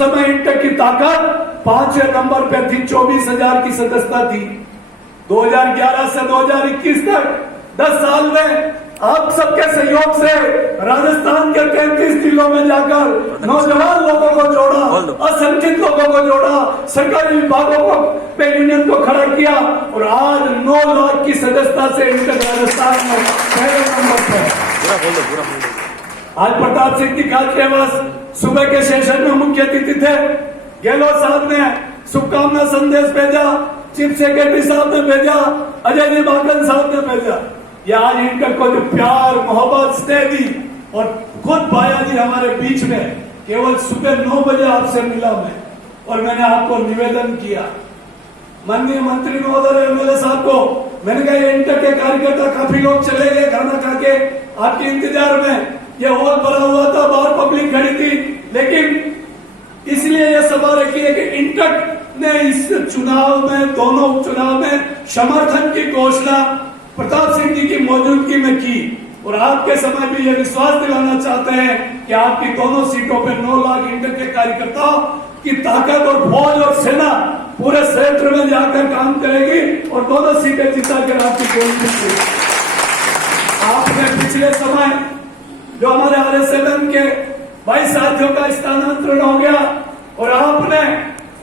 समय इंटेक की ताकत 5वें नंबर पे थी, 24,000 की सदस्यता थी। 2011 से 2021 तक 10 साल में आप सबके सहयोग से राजस्थान के 33 जिलों में जाकर नौजवान लोगों को जोड़ा, असंगठित लोगों को जोड़ा, सरकारी विभागों को पे यूनियन को खड़ा किया और आज 9 लाख की सदस्यता से इंटेक राजस्थान में पहले नंबर पर। आज प्रताप सिंह की खास सुबह के सेशन में मुख्य अतिथि थे। गहलोत साहब ने शुभकामना संदेश भेजा, चीफ सेक्रेटरी साहब ने भेजा, अजय जी बागल साहब ने भेजा। ये आज इंटेक को जो प्यार मोहब्बत स्नेह दी और खुद भाया जी हमारे बीच में केवल सुबह 9 बजे आपसे मिला मैं और मैंने आपको निवेदन किया। माननीय मंत्री महोदय एमएलए साहब को मैंने कहा इंटेक के कार्यकर्ता काफी लोग चले गए खाना खा के आपके इंतजार में। ये हॉल भरा हुआ था, बाहर पब्लिक खड़ी थी, लेकिन इसलिए यह सभा रखी है कि इंटेक ने इस चुनाव में, दोनों उपचुनाव में समर्थन की घोषणा प्रताप सिंह जी की मौजूदगी में की और आपके समय भी यह विश्वास दिलाना चाहते हैं कि आपकी दोनों सीटों पर 9 लाख इंटेक के कार्यकर्ताओं की ताकत और फौज और सेना पूरे क्षेत्र में जाकर काम करेगी और दोनों सीटें जिताकर आपकी कोशिश। आपने पिछले समय जो हमारे RSLM के 22 साथियों का स्थानांतरण हो गया और आपने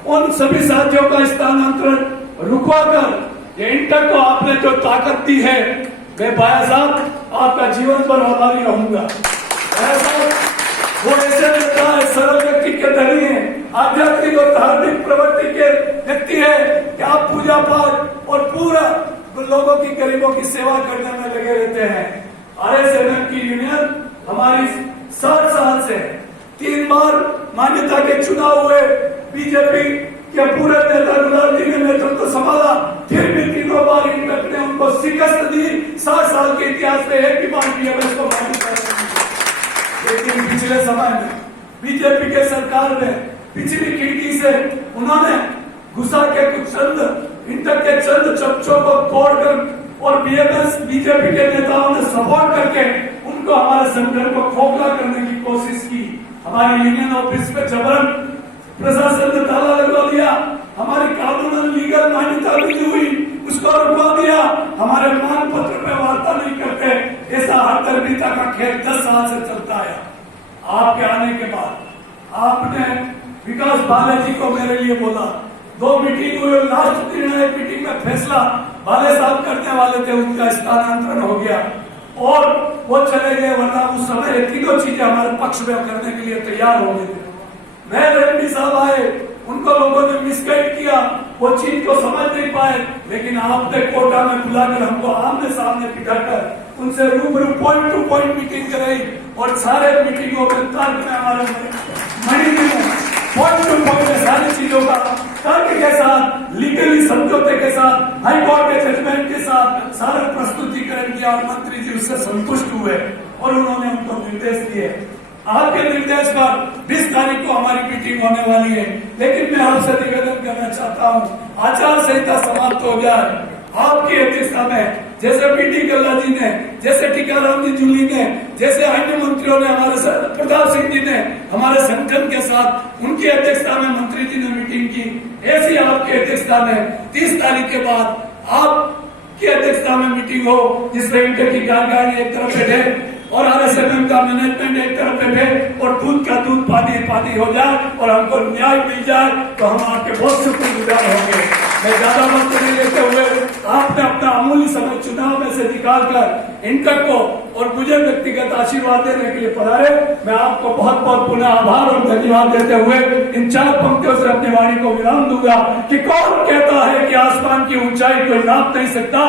उन सभी साथियों का स्थानांतरण रुकवाकर ये इंटेक को आपने जो ताकत दी है, मैं भाया साहब आपका जीवन पर आभारी रहूंगा। वो ऐसे नेता है, सरल व्यक्ति के धनी है, आध्यात्मिक और धार्मिक प्रवृत्ति के व्यक्ति है कि आप पूजा पाठ और पूरा लोगों की, गरीबों की सेवा करने में लगे रहते हैं। RSLM की यूनियन हमारी 60 साल से 3 बार मान्यता के चुनाव हुए, बीजेपी के पूरे नेता गुलाब जी ने नेतृत्व संभाला, फिर भी 3 बार इंटेक ने उनको शिकस्त दी। 60 साल के इतिहास में एक भी बार बीएमएस को मान्यता नहीं। लेकिन पिछले समय में बीजेपी के सरकार ने पिछली खिड़की से उन्होंने घुसा के कुछ चंद इंटेक के चंद चर्चों को तोड़कर और बीएमएस बीजेपी के नेताओं ने सपोर्ट करके उनको हमारे संगठन को खोखला करने की कोशिश की। हमारी यूनियन ऑफिस पे जबरन प्रशासन ने ताला लगवा दिया, हमारी कानून लीगल मान्यता नहीं हुई, उसको रुकवा दिया, हमारे मांग पत्र पे वार्ता नहीं करते। ऐसा हरदर्मिता का खेल 10 साल से चलता है। आपके आने के बाद आपने विकास भाले जी को मेरे लिए बोला, 2 मीटिंग हुई, लास्ट निर्णायक मीटिंग में फैसला भाले साहब करने वाले थे, उनका स्थानांतरण हो गया और वो चले गए, वरना उस समय 3 चीजें हमारे पक्ष में करने के लिए तैयार हो गए थे। मैं रेड्डी साहब आए, उनको लोगों ने मिसगाइड किया, वो चीज को समझ नहीं पाए, लेकिन आपने कोटा में बुलाकर हमको आमने सामने बिठाकर उनसे रूबरू पॉइंट टू पॉइंट मीटिंग कराई और सारे मीटिंगों में तर्क में हमारे मणि पॉइंट टू पॉइंट सारी चीजों का तर्क के साथ, लीगली समझौते के साथ, हाईकोर्ट के जजमेंट के साथ सारा प्रस्तुतिकरण किया और मंत्री जी उससे संतुष्ट हुए और उन्होंने उनको निर्देश दिए। आपके निर्देश पर 20 तारीख को हमारी मीटिंग होने वाली है, लेकिन मैं आपसे निवेदन करना चाहता हूँ आचार संहिता समाप्त हो जाए। आपकी अध्यक्षता में जैसे पीटी गल्ला जी ने, जैसे टीकाराम जी जूली ने, जैसे अन्य मंत्रियों ने, हमारे प्रताप सिंह जी ने हमारे संगठन के साथ उनकी अध्यक्षता में मंत्री जी ने मीटिंग की, ऐसी आपकी अध्यक्षता में 30 तारीख के बाद आपकी अध्यक्षता में मीटिंग हो, जिसमें इंटेक की कार्यकारिणी एक तरफ बैठे और RSLM का मैनेजमेंट एक तरफ बैठे और दूध का दूध पानी हो जाए और हमको न्याय मिल जाए तो हम आपके बहुत शुक्रगुजार होंगे। मैं ज्यादा वक्त नहीं लेते हुए आपने अपना अमूल्य समय चुनाव में से निकालकर इंटेक को और मुझे व्यक्तिगत आशीर्वाद देने के लिए पधारे। मैं आपको बहुत बहुत पुनः आभार और धन्यवाद देते हुए इन 4 पंक्तियों से अपनी वाणी को विराम दूंगा कि कौन कहता है कि आसमान की ऊंचाई कोई नाप नहीं सकता,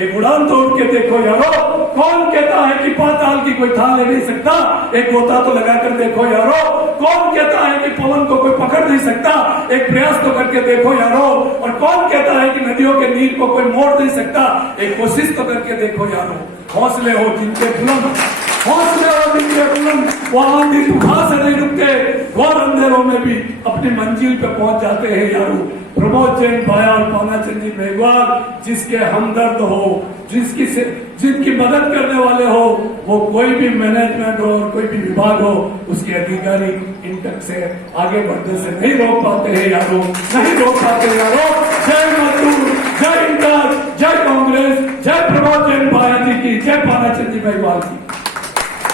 एक उड़ान तोड़ के देखो यारो। कौन कहता है कि पाताल की कोई थाह ले नहीं सकता, एक गोता तो लगा कर देखो यारो। कौन कहता है कि पवन को कोई पकड़ नहीं सकता, एक प्रयास तो करके देखो यारो। और कौन कहता है कि नदियों के नीर को कोई मोड़ नहीं सकता, एक कोशिश तो करके देखो यारो। हौसले हो जिनके बुलंद, हौसले हो जिनके बुलंद, वो आंधी तूफान से नहीं रुकते, घोर अंधेरों में भी अपनी मंजिल पे पहुंच जाते हैं यारो। प्रमोद जैन भाया और पानाचंद जी मेघवाल जिसके हमदर्द हो, जिनकी मदद करने वाले हो, वो कोई भी मैनेजमेंट हो और कोई भी विभाग हो, उसके अधिकारी इन तक से आगे बढ़ने से नहीं रोक पाते हैं यारों, नहीं रोक पाते यारों। जय मजदूर, जय इंकाज, जय कांग्रेस, जय प्रभात जैन भाया जी की, जय पानाचंद जी भाई की।